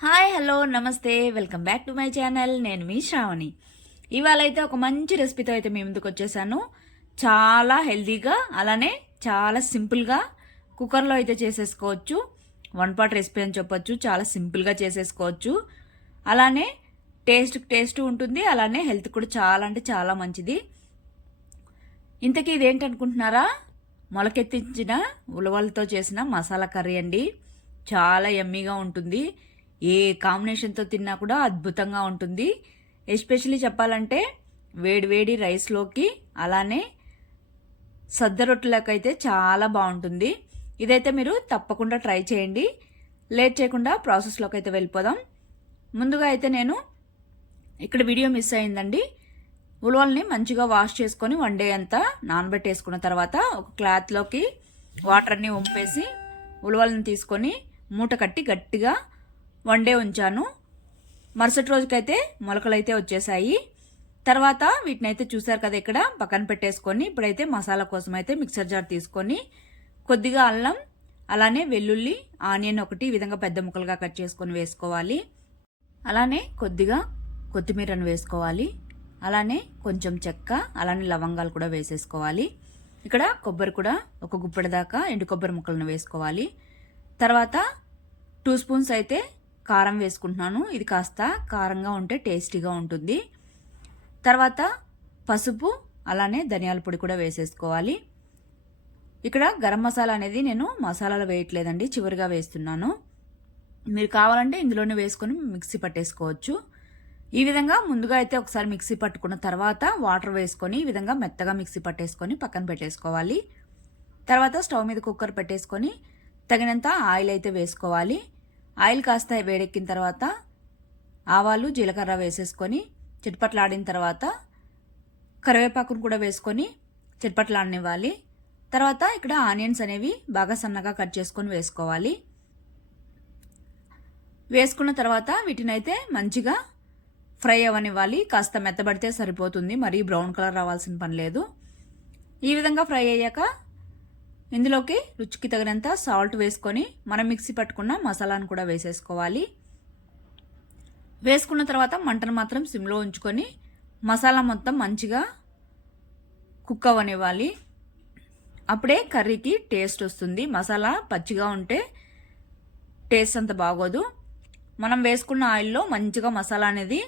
Hi hello నమస్తే welcome back to my channel. నేను మీ శ్రావణి. ఇవాళ అయితే ఒక మంచి రెసిపీతో అయితే మీ ముందుకు వచ్చేసాను. చాలా హెల్తీగా అలానే చాలా సింపుల్గా కుక్కర్లో అయితే చేసేసుకోవచ్చు. వన్ పాట్ రెసిపీ అని చెప్పొచ్చు. చాలా సింపుల్గా చేసేసుకోవచ్చు. అలానే టేస్ట్ ఉంటుంది. అలానే హెల్త్ కూడా చాలా అంటే చాలా మంచిది. ఇంతకీ ఇదేంటనుకుంటున్నారా? మొలకెత్తించిన ఉలవలతో చేసిన మసాలా కర్రీ అండి. చాలా యమ్మీగా ఉంటుంది. ఏ కాంబినేషన్తో తిన్నా కూడా అద్భుతంగా ఉంటుంది. ఎస్పెషలీ చెప్పాలంటే వేడి వేడి రైస్లోకి అలానే సద్ద రొట్టెలకైతే చాలా బాగుంటుంది. ఇదైతే మీరు తప్పకుండా ట్రై చేయండి. లేట్ చేయకుండా ప్రాసెస్లోకి అయితే వెళ్ళిపోదాం. ముందుగా అయితే నేను ఇక్కడ వీడియో మిస్ అయిందండి. ఉలవల్ని మంచిగా వాష్ చేసుకొని 1 డే అంతా నానబెట్టేసుకున్న తర్వాత ఒక క్లాత్లోకి వాటర్ అన్ని వంపేసి ఉలవల్ని తీసుకొని మూట కట్టి గట్టిగా 1 డే ఉంచాను. మరుసటి రోజుకైతే మొలకలు అయితే వచ్చేసాయి. తర్వాత వీటిని అయితే చూసారు కదా, ఇక్కడ పక్కన పెట్టేసుకొని ఇప్పుడైతే మసాలా కోసం అయితే మిక్సర్ జార్ తీసుకొని కొద్దిగా అల్లం అలానే వెల్లుల్లి ఆనియన్ ఒకటి ఈ విధంగా పెద్ద ముక్కలుగా కట్ చేసుకొని వేసుకోవాలి. అలానే కొద్దిగా కొత్తిమీరను వేసుకోవాలి. అలానే కొంచెం చెక్క అలానే లవంగాలు కూడా వేసేసుకోవాలి. ఇక్కడ కొబ్బరి కూడా ఒక గుప్పెడు దాకా ఎండు కొబ్బరి ముక్కలను వేసుకోవాలి. తర్వాత 2 స్పూన్స్ అయితే కారం వేసుకుంటున్నాను. ఇది కాస్త కారంగా ఉంటే టేస్టీగా ఉంటుంది. తర్వాత పసుపు అలానే ధనియాల పొడి కూడా వేసేసుకోవాలి. ఇక్కడ గరం మసాలా అనేది నేను మసాలాలో వేయట్లేదండి, చివరిగా వేస్తున్నాను. మీరు కావాలంటే ఇందులోనే వేసుకొని మిక్సీ పట్టేసుకోవచ్చు. ఈ విధంగా ముందుగా అయితే ఒకసారి మిక్సీ పట్టుకున్న తర్వాత వాటర్ వేసుకొని ఈ విధంగా మెత్తగా మిక్సీ పట్టేసుకొని పక్కన పెట్టేసుకోవాలి. తర్వాత స్టవ్ మీద కుక్కర్ పెట్టేసుకొని తగినంత ఆయిల్ అయితే వేసుకోవాలి. ఆయిల్ కాస్త వేడెక్కిన తర్వాత ఆవాలు జీలకర్ర వేసేసుకొని చిట్పట్లాడిన తర్వాత కరివేపాకును కూడా వేసుకొని చిట్పట్లాడనివ్వాలి. తర్వాత ఇక్కడ ఆనియన్స్ అనేవి బాగా సన్నగా కట్ చేసుకొని వేసుకోవాలి. వేసుకున్న తర్వాత వీటినైతే మంచిగా ఫ్రై అవ్వనివ్వాలి. కాస్త మెత్తబడితే సరిపోతుంది, మరీ బ్రౌన్ కలర్ రావాల్సిన పని లేదు. ఈ విధంగా ఫ్రై అయ్యాక ఇందులోకి రుచికి తగినంత సాల్ట్ వేసుకొని మనం మిక్సీ పట్టుకున్న మసాలాను కూడా వేసేసుకోవాలి. వేసుకున్న తర్వాత మంటను మాత్రం సిమ్లో ఉంచుకొని మసాలా మొత్తం మంచిగా కుక్ అవ్వనివ్వాలి. అప్పుడే కర్రీకి టేస్ట్ వస్తుంది. మసాలా పచ్చిగా ఉంటే టేస్ట్ అంత బాగోదు. మనం వేసుకున్న ఆయిల్లో మంచిగా మసాలా అనేది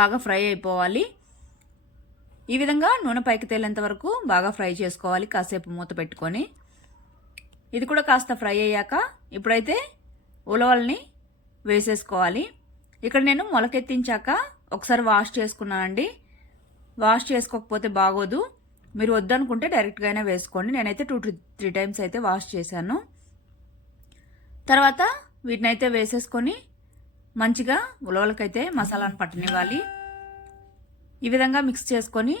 బాగా ఫ్రై అయిపోవాలి. ఈ విధంగా నూనె పైకి తేలేంత వరకు బాగా ఫ్రై చేసుకోవాలి, కాసేపు మూత పెట్టుకొని. ఇది కూడా కాస్త ఫ్రై అయ్యాక ఇప్పుడైతే ఉలవల్ని వేసేసుకోవాలి. ఇక్కడ నేను మొలకెత్తించాక ఒకసారి వాష్ చేసుకున్నానండి. వాష్ చేసుకోకపోతే బాగోదు. మీరు వద్దనుకుంటే డైరెక్ట్గా అయినా వేసుకోండి. నేనైతే 2-3 టైమ్స్ అయితే వాష్ చేశాను. తర్వాత వీటినైతే వేసేసుకొని మంచిగా ఉలవలకైతే మసాలాను పట్టనివ్వాలి. ఈ విధంగా మిక్స్ చేసుకొని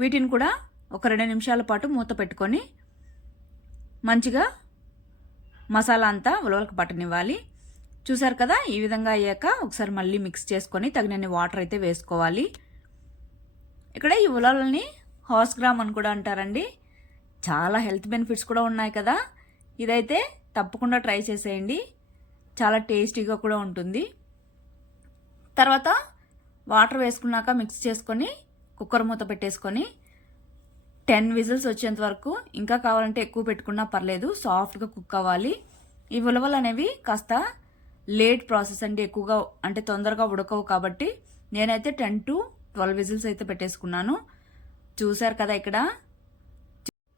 వీటిని కూడా ఒక 2 నిమిషాల పాటు మూత పెట్టుకొని మంచిగా మసాలా అంతా ఉలవలకు పట్టనివ్వాలి. చూసారు కదా, ఈ విధంగా అయ్యాక ఒకసారి మళ్ళీ మిక్స్ చేసుకొని తగినన్ని వాటర్ అయితే వేసుకోవాలి. ఇక్కడ ఈ ఉలవలని హార్స్ గ్రామ్ అని కూడా అంటారండి. చాలా హెల్త్ బెనిఫిట్స్ కూడా ఉన్నాయి కదా. ఇదైతే తప్పకుండా ట్రై చేసేయండి. చాలా టేస్టీగా కూడా ఉంటుంది. తర్వాత వాటర్ వేసుకున్నాక మిక్స్ చేసుకొని కుక్కర్ మూత పెట్టేసుకొని 10 విజిల్స్ వచ్చేంత వరకు, ఇంకా కావాలంటే ఎక్కువ పెట్టుకున్నా పర్లేదు, సాఫ్ట్గా కుక్ అవ్వాలి. ఈ ఉలవలు అనేవి కాస్త లేట్ ప్రాసెస్ అండి, ఎక్కువగా అంటే తొందరగా ఉడకవు. కాబట్టి నేనైతే 10-12 విజిల్స్ అయితే పెట్టేసుకున్నాను. చూసారు కదా, ఇక్కడ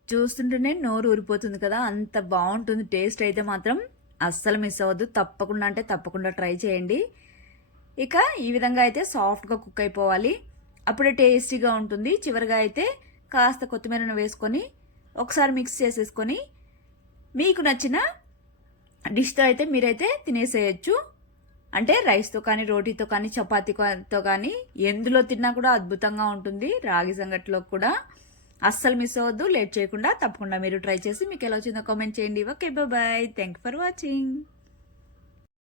చూస్తుంటేనే నోరు ఊరిపోతుంది కదా, అంత బాగుంటుంది. టేస్ట్ అయితే మాత్రం అస్సలు మిస్ అవ్వద్దు. తప్పకుండా అంటే తప్పకుండా ట్రై చేయండి. ఇక ఈ విధంగా అయితే సాఫ్ట్గా కుక్ అయిపోవాలి. అప్పుడే టేస్టీగా ఉంటుంది. చివరిగా అయితే కాస్త కొత్తిమీరను వేసుకొని ఒకసారి మిక్స్ చేసేసుకొని మీకు నచ్చిన డిష్తో అయితే మీరైతే తినేసేయచ్చు. అంటే రైస్తో కానీ, రోటీతో కానీ, చపాతీతో కానీ ఎందులో తిన్నా కూడా అద్భుతంగా ఉంటుంది. రాగి సంగట్లో కూడా అస్సలు మిస్ అవ్వద్దు. లేట్ చేయకుండా తప్పకుండా మీరు ట్రై చేసి మీకు ఎలా వచ్చిందో కామెంట్ చేయండి. Okay, bye. Thank for watching.